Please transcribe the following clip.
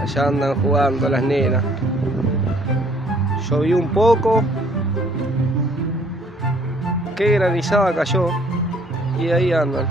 Allá andan jugando las nenas. Llovió un poco. Qué granizada cayó. Y ahí andan.